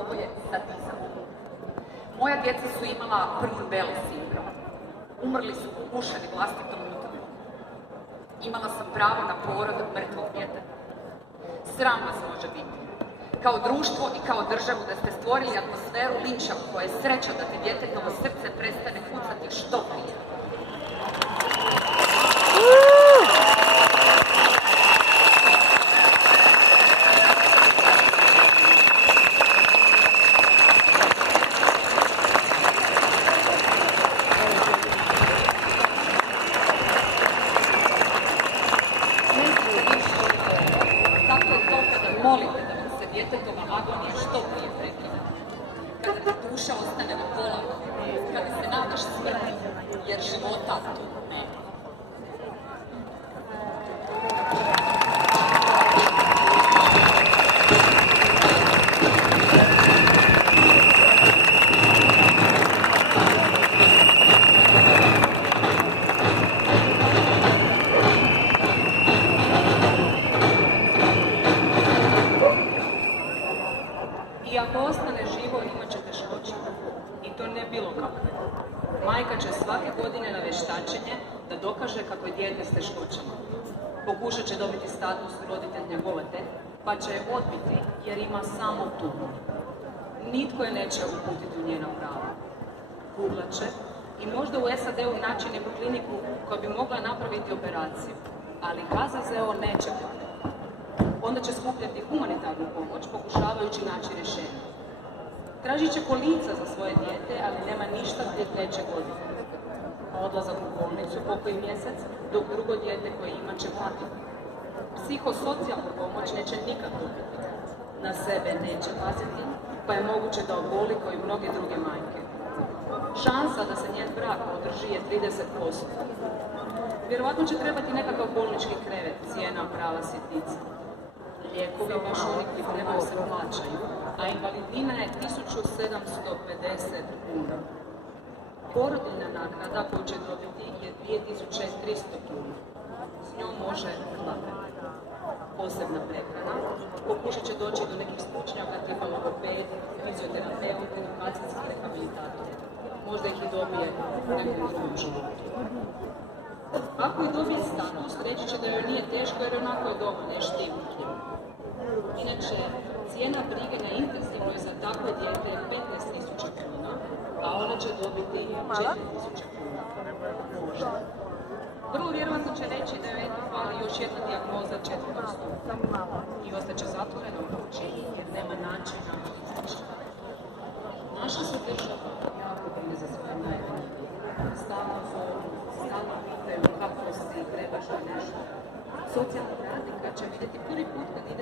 ovo je sadizam. Moja djeca su imala Prvi sindrom. Umrli su ugušeni vlastitom utrnom. Imala sam pravo na porod mrtvog djeteta. Sram vas može biti. Kao društvo i kao državu da ste stvorili atmosferu linča u kojoj je sreća da ti djetetovo srce prestane kucati što prije. Molite da vam se djetetova agonija što prije prekine. Kada ti duša ostane na kolama, kada se nadaš smrti, jer života tu nema. I ako ostane živo, imat će teškoće. I to ne bilo kakve. Majka će svake godine na vještačenje da dokaže kako je dijete s teškoćama. Pokušat će dobiti status roditelj njegovatelj, pa će je odbiti jer ima samo tu. Nitko je neće uputiti u njena prava. Googlat će i možda u SAD-u naći neku kliniku koja bi mogla napraviti operaciju, ali HZZO neće platiti. Onda će skupljati humanitarnu pomoć, pokušavajući naći rješenje. Tražit će kolica za svoje dijete, ali nema ništa prije 3. godine. Odlazak u bolnicu po koji mjesec, dok drugo dijete koje ima će platiti. Psihosocijalnu pomoć neće nikad dobiti. Na sebe neće paziti, pa je moguće da oboli kao i mnoge druge majke. Šansa da se njen brak održi je 30%. Vjerovatno će trebati nekakav bolnički krevet, cijena prava sitnica. Lijekovi, baš oni koji trebaju, se plaćaju, a invalidnina je 1750 kuna. Porodiljna naknada koju će dobiti je 2300 kuna. S njom može plakati. Posebna prehrana, pokušat će doći do nekih stručnjaka tipa logoped, fizioterapeut, edukacijski rehabilitator. Možda ih i dobije u nekom drugom životu. Ako je dobije status, reći će da joj nije teško jer onako je dovoljno je štimniki. Inače, cijena brige na intenzivnoj za takve dijete je 15.000 kuna, a ona će dobiti 4.000 kuna. Možda. Vrlo vjerovatno će reći da joj fali još jedna dijagnoza 4. stupnja i ostaće zatvorena u kući jer nema načina izaći. Naša se država jako brine za svoje najranjivije. Stalno zovu, stalno pitaju kako si, trebaš li nešto. Socijalnog radnika će vidjeti prvi put kad ide